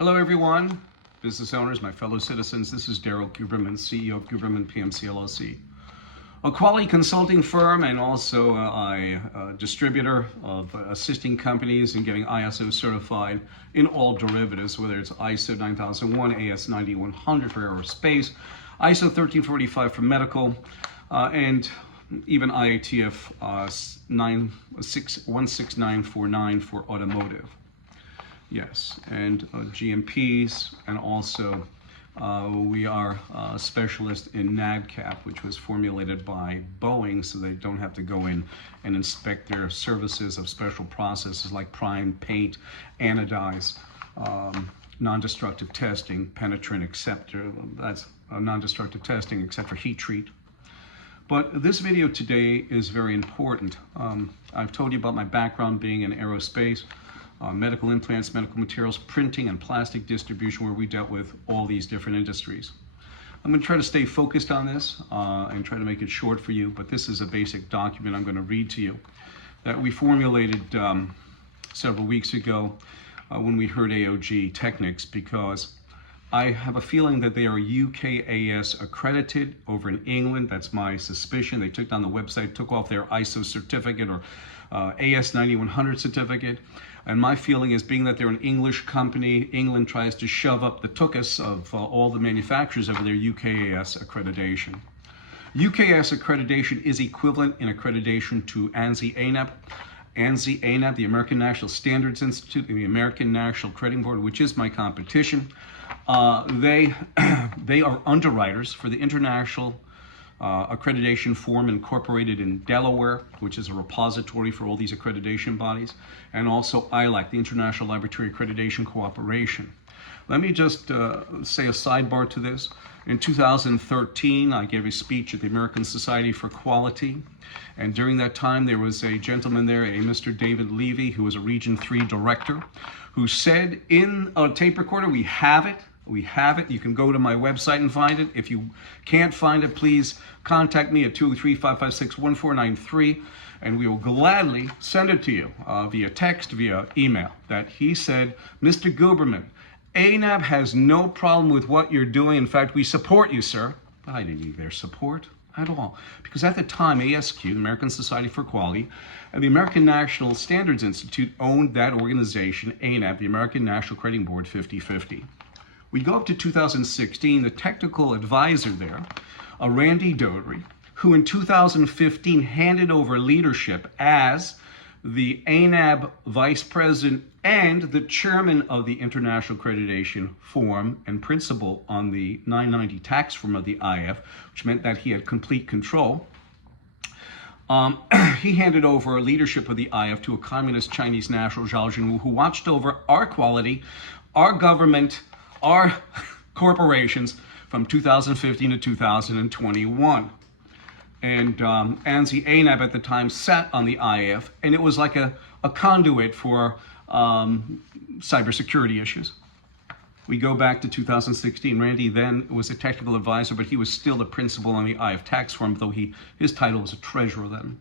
Hello everyone, business owners, my fellow citizens. This is Daryl Guberman, CEO of Guberman PMC LLC, a quality consulting firm and also a distributor of assisting companies in getting ISO certified in all derivatives, whether it's ISO 9001, AS 9100 for aerospace, ISO 1345 for medical, and even IATF 16949 for automotive. Yes, and GMPs, and also we are specialists in NADCAP, which was formulated by Boeing so they don't have to go in and inspect their services of special processes like prime, paint, anodize, non-destructive testing, penetrant, etc. That's non-destructive testing, except for heat treat. But this video today is very important. I've told you about my background being in aerospace, medical implants, medical materials, printing, and plastic distribution, where we dealt with all these different industries. I'm going to try to stay focused on this and try to make it short for you, but this is a basic document I'm going to read to you that we formulated several weeks ago when we heard AOG Technics, because I have a feeling that they are UKAS accredited over in England. That's my suspicion. They took down the website, took off their ISO certificate or AS 9100 certificate. And my feeling is, being that they're an English company, England tries to shove up the tuchus of all the manufacturers over their UKAS accreditation. UKAS accreditation is equivalent in accreditation to ANSI-ANAB. ANSI-ANAB, the American National Standards Institute, and the American National Crediting Board, which is my competition. They are underwriters for the International Accreditation Form incorporated in Delaware, which is a repository for all these accreditation bodies, and also ILAC, the International Laboratory Accreditation Cooperation. Let me just say a sidebar to this. In 2013, I gave a speech at the American Society for Quality, and during that time there was a gentleman there, a Mr. David Levy, who was a Region 3 director, who said in a tape recorder, we have it. We have it. You can go to my website and find it. If you can't find it, please contact me at 203-556-1493, and we will gladly send it to you via text, via email. That he said, Mr. Guberman, ANAB has no problem with what you're doing. In fact, we support you, sir. But I didn't need their support at all, because at the time, ASQ, the American Society for Quality, and the American National Standards Institute owned that organization, ANAB, the American National Crediting Board, 50-50. We go up to 2016, the technical advisor there, Randy Doherty, who in 2015 handed over leadership as the ANAB vice president and the chairman of the International Accreditation Forum and principal on the 990 tax form of the IF, which meant that he had complete control. He handed over leadership of the IF to a communist Chinese national, Zhao Jingwu, who watched over our quality, our government, our corporations from 2015 to 2021. And ANSI-ANAB at the time sat on the IF, and it was like a conduit for cybersecurity issues. We go back to 2016. Randy then was a technical advisor, but he was still the principal on the IF tax form, though his title was a treasurer then.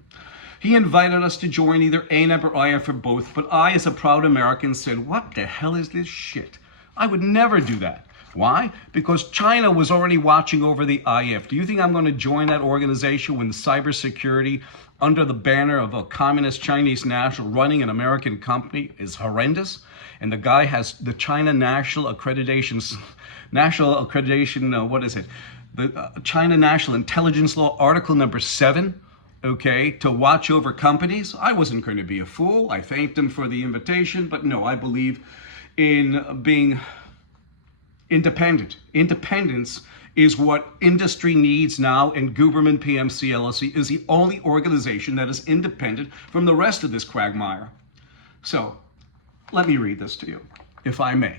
He invited us to join either ANAB or IF or both, but I, as a proud American, said, what the hell is this shit? I would never do that. Why? Because China was already watching over the IF. Do you think I'm going to join that organization when cybersecurity under the banner of a communist Chinese national running an American company is horrendous? And the guy has the China National Accreditation, what is it? The China National Intelligence Law, Article number 7, okay, to watch over companies. I wasn't going to be a fool. I thanked him for the invitation, but no, I believe in being independent. Independence is what industry needs now, and Guberman PMC LLC is the only organization that is independent from the rest of this quagmire. So, let me read this to you, if I may.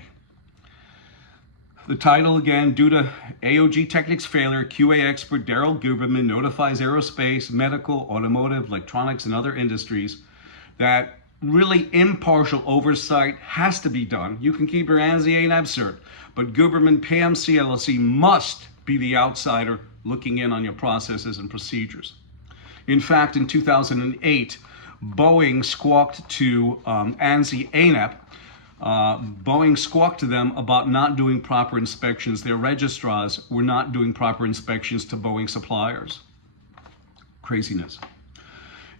The title again, due to AOG Technics failure, QA expert Daryl Guberman notifies aerospace, medical, automotive, electronics, and other industries that really impartial oversight has to be done. You can keep your ANSI-ANAB cert, but Guberman PMC LLC must be the outsider looking in on your processes and procedures. In fact, in 2008, Boeing squawked to ANSI-ANAB Boeing squawked to them about not doing proper inspections. Their registrars were not doing proper inspections to Boeing suppliers. Craziness.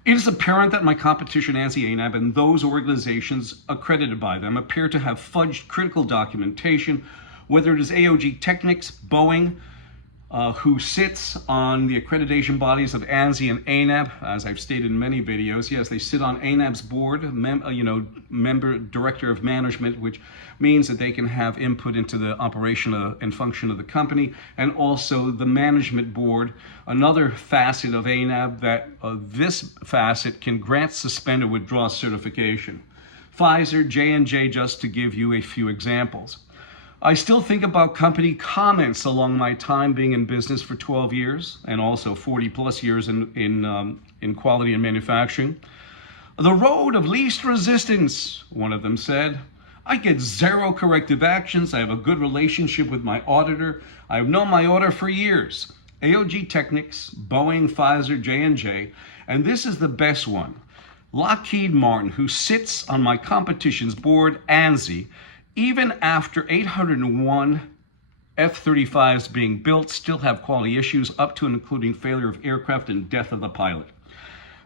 It is apparent that my competition, ANSI-ANAB, and those organizations accredited by them appear to have fudged critical documentation, whether it is AOG Technics, Boeing, who sits on the accreditation bodies of ANSI and ANAB, as I've stated in many videos. Yes, they sit on ANAB's board, member director of management, which means that they can have input into the operation and function of the company, and also the management board, another facet of ANAB that this facet can grant, suspend, or withdraw certification. PFIZER, J&J, just to give you a few examples. I still think about company comments along my time being in business for 12 years and also 40 plus years in quality and manufacturing. The road of least resistance, one of them said. I get zero corrective actions. I have a good relationship with my auditor. I've known my auditor for years. AOG Technics, Boeing, PFIZER, J&J, and this is the best one. Lockheed Martin, who sits on my competition's board, ANSI, even after 801 F-35s being built, still have quality issues up to and including failure of aircraft and death of the pilot.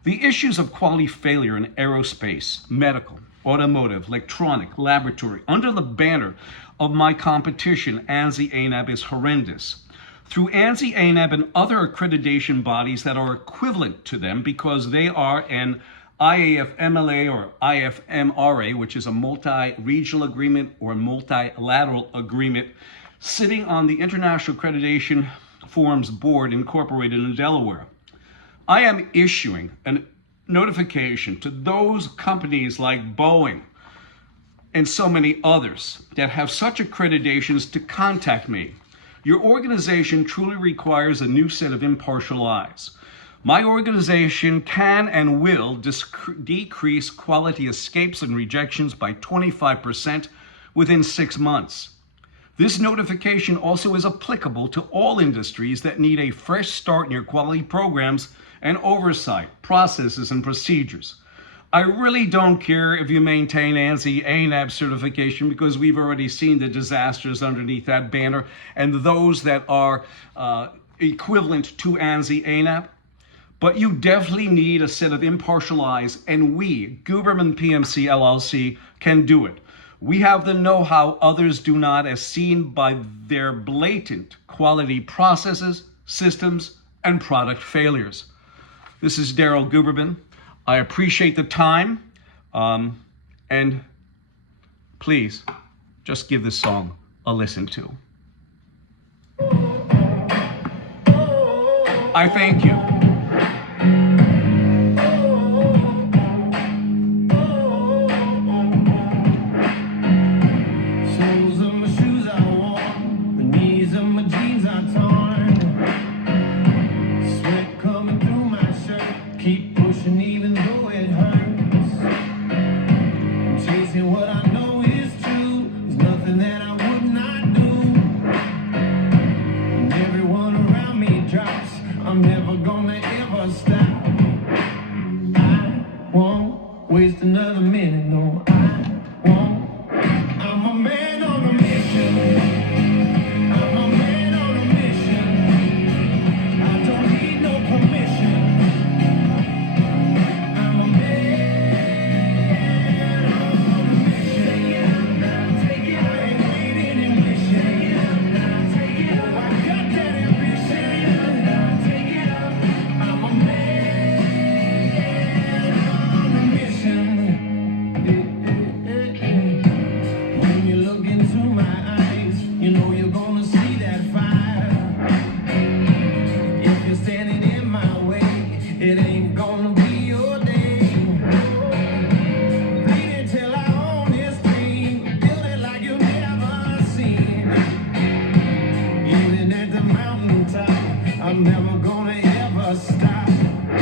The issues of quality failure in aerospace, medical, automotive, electronic, laboratory, under the banner of my competition, ANSI-ANAB, is horrendous. Through ANSI-ANAB and other accreditation bodies that are equivalent to them because they are an IAF MLA or IFMRA, which is a multi-regional agreement or multilateral agreement, sitting on the International Accreditation Forums Board incorporated in Delaware. I am issuing a notification to those companies like Boeing and so many others that have such accreditations to contact me. Your organization truly requires a new set of impartial eyes. My organization can and will decrease quality escapes and rejections by 25% within 6 months. This notification also is applicable to all industries that need a fresh start in your quality programs and oversight, processes, and procedures. I really don't care if you maintain ANSI-ANAB certification because we've already seen the disasters underneath that banner and those that are equivalent to ANSI-ANAB. But you definitely need a set of impartial eyes, and we, Guberman PMC LLC, can do it. We have the know-how others do not, as seen by their blatant quality processes, systems, and product failures. This is Daryl Guberman. I appreciate the time, and please, just give this song a listen to. I thank you. I'm never gonna ever stop. I won't waste another minute, no, I won't. I'm a man on a mission. I'm a man on a mission. I don't need no permission. I'm a man on a mission. Take it, I ain't waiting and wishing. Take it, oh, I got that ambition. Take it up. I'm a man on a mission. When you look into my eyes, you know you're gonna see that fire. If you're standing in my way, it ain't gonna be your day. Beat it till I own this thing, build it like you've never seen. Even at the mountaintop, I'm never gonna ever stop.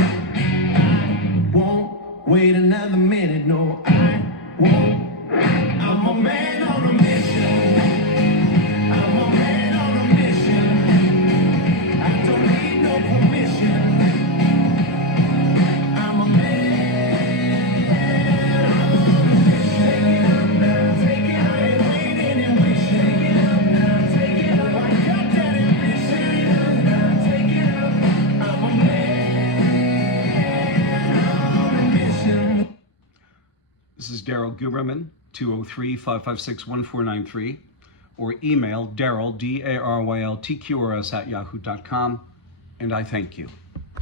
I won't wait another minute, no, I won't. I'm a man on a mission. I'm a man on a mission. I don't need no permission. I'm a man on a mission. Take it This is Daryl Guberman, 203-556-1493, or email Daryl, DARYLTQRS @yahoo.com, and I thank you.